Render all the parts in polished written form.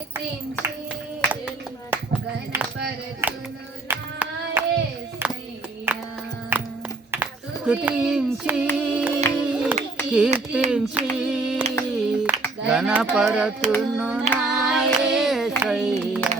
స్తుతించి కీర్తించి గణపరతును నా యేసయ్యా.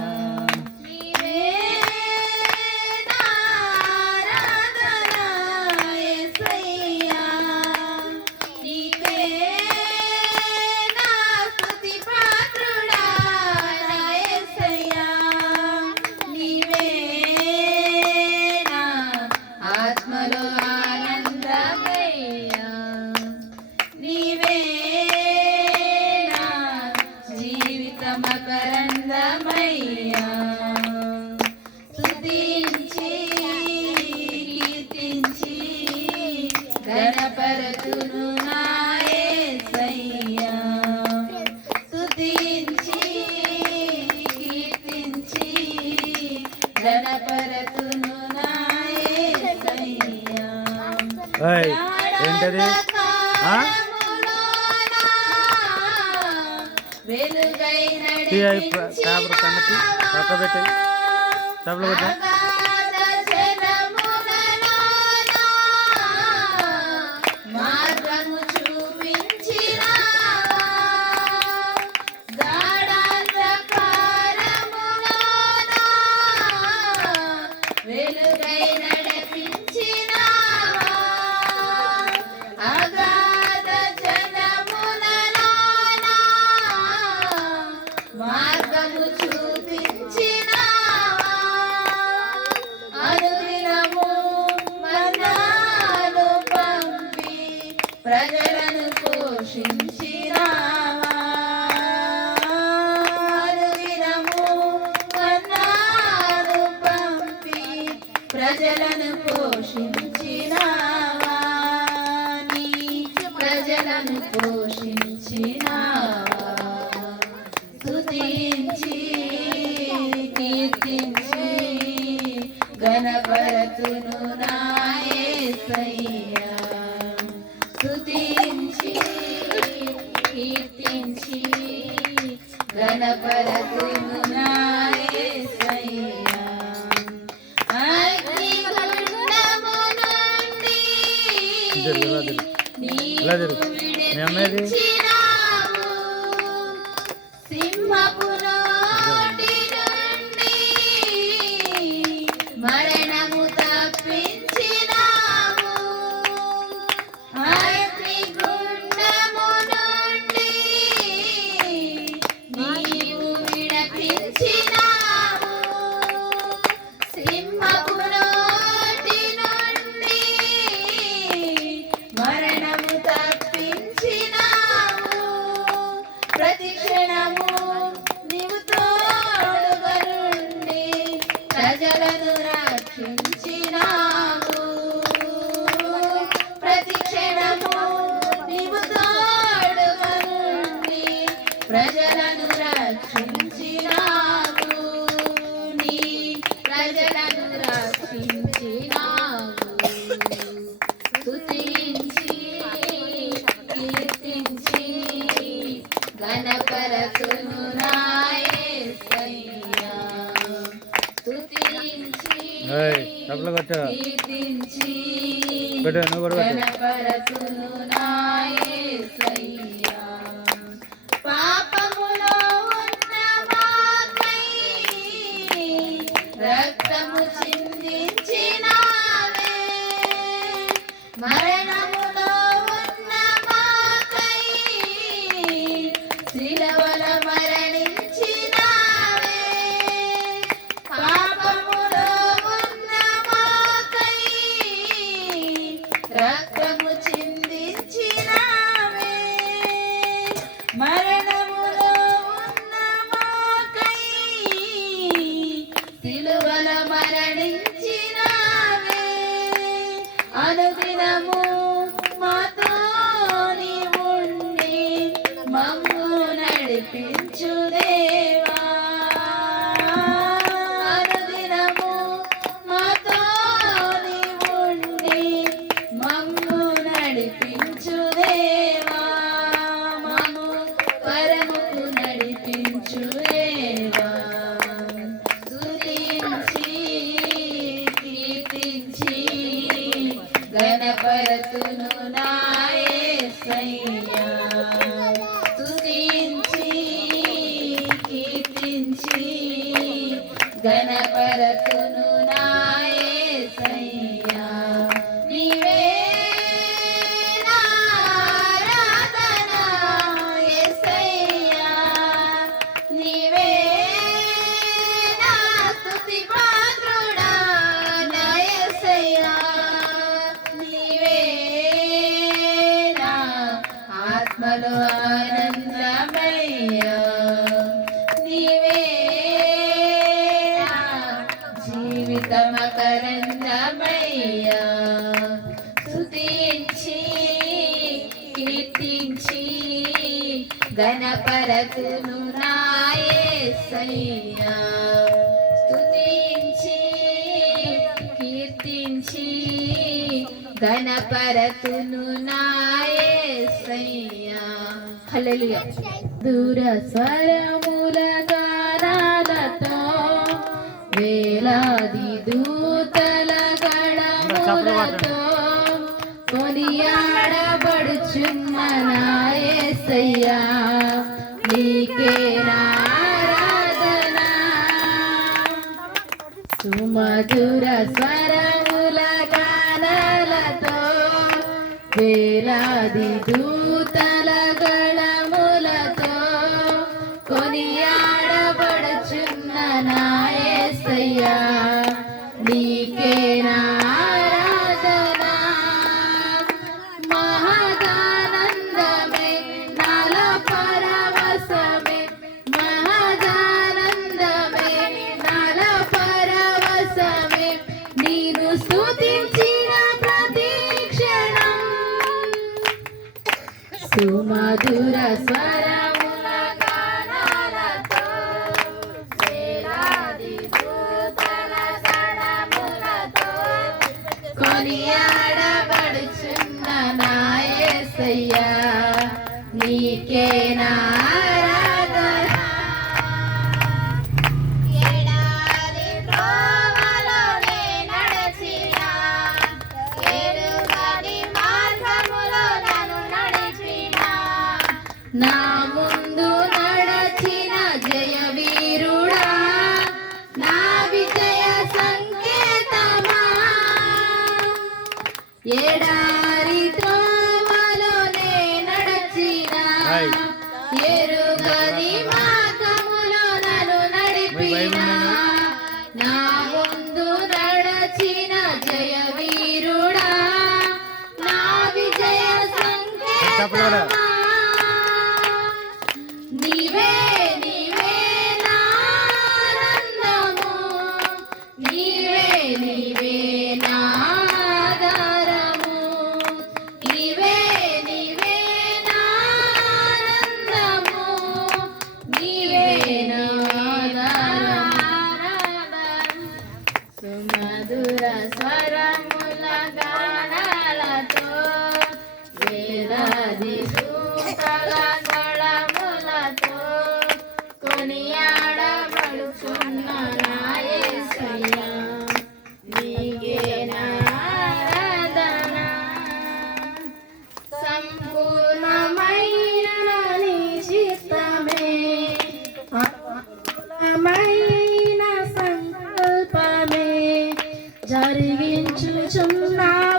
మకరందమయ్యా స్తుతించి కీర్తించి గణపరతును నా యేసయ్యా. స్తుతించి కీర్తించి గణపరతును నా యేసయ్యా. ఏంటది? పేపర్ కన్నకి పక్క పెట్టి తప్పలు పెట్టా ప్రజలను పోషించినావా. అనుదినము మన్నాను పంపి ప్రజలను పోషించినావా. నీ ప్రజలను పోషించినావా. స్తుతించి కీర్తించి గణపరతును నా యేసయ్యా. స్తుతించి కీర్తించి గణపరతును నా యేసయ్యా. అగ్నిగుండము నుండి నీవు విడిపించినావు. సింహపు నోటి నుండి మరణము తప్పించినావు. అగ్నిగుండము నుండి నీవు విడిపించినావు. సింహపు నోటి నుండి మరణము తప్పించినావు. ప్రతి క్షణము నీవు తోడుగా నుండి ప్రజలను రక్షించినావు. ప్రతి క్షణము నీవు తోడుగా నుండి ప్రజలను రక్షించినావు. నీ ప్రజలను రక్షించినావు. స్తుతించి కీర్తించి గణపరతును నా యేసయ్యా. స్తుతించి కీర్తించి గణపరతును నా యేసయ్యా. పాపములో ఉన్న మాకై రక్తము చిందించినావే. మరణములో ఉన్న మాకై శిలువల మరణించినావే. పాపములో ఉన్న మాకై రక్తము చిందించినావే. స్తుతించి గణపరతును నా యేసయ్యా నీవే నా ఆరాధన యేసయ్యా నీవే నా స్తుతి పాత్రుడా నా యేసయ్యా నీవే నా ఆత్మలో ఆనందమయ్యా నీవే నా జీవితమకరందమయ్యా స్తుతించి కీర్తించి గణపరతును నా యేసయ్యా స్తుతించి కీర్తించి గణపరతును నా యేసయ్యా హల్లెలూయా దూర స్వరముల గానాలతో వేలాది దూతల గణములతో కొనియాడబడుచున్న నా యేసయ్యా నీకే నా ఆరాధన సుమధుర స్వరముల గానాలతో వేలాది దూతల గళములతో కొనియాడబడుచున్న నా యేసయ్యా నీకే నా ఆరాధన మహదానందమే నాలో పరవశమే మహదానందమే నాలో పరవశమే నీను స్తుతించిన ప్రతి క్షణం సుమధుర స్వరముల గానాలతో వేలాది దూతల గణములతో కొనియాడబడుచున్న నా యేసయ్యా నీకే నా ఆరాధన ఎడారి త్రోవలోనే నడచినా ఎరుగని మార్గములో నన్ను నడిపినా నా ముందు నడచిన జయ వీరుడా నా విజయ సంకేతమా ఎడారి త్రోవలోనే నడచిన ఎరుగని మార్గములో నన్ను నడిపినా నా ముందు నడచిన జయ వీరుడా నా విజయ సంకేతమా నీవే నీవే నా ఆనందము నీవే నీవే నా ఆధారము నీవే నీవే నా ఆనందము నీవే నా ఆధారము సుమధుర స్వరముల గానాలతో వేలాది దూతల గళములతో కొనియాడబడుచున్న నా యేసయ్యా నీకే నా ఆరాధన సంపూర్ణమైన నీ చిత్తమే అమైన సంకల్పమే జరిగించుచున్నావు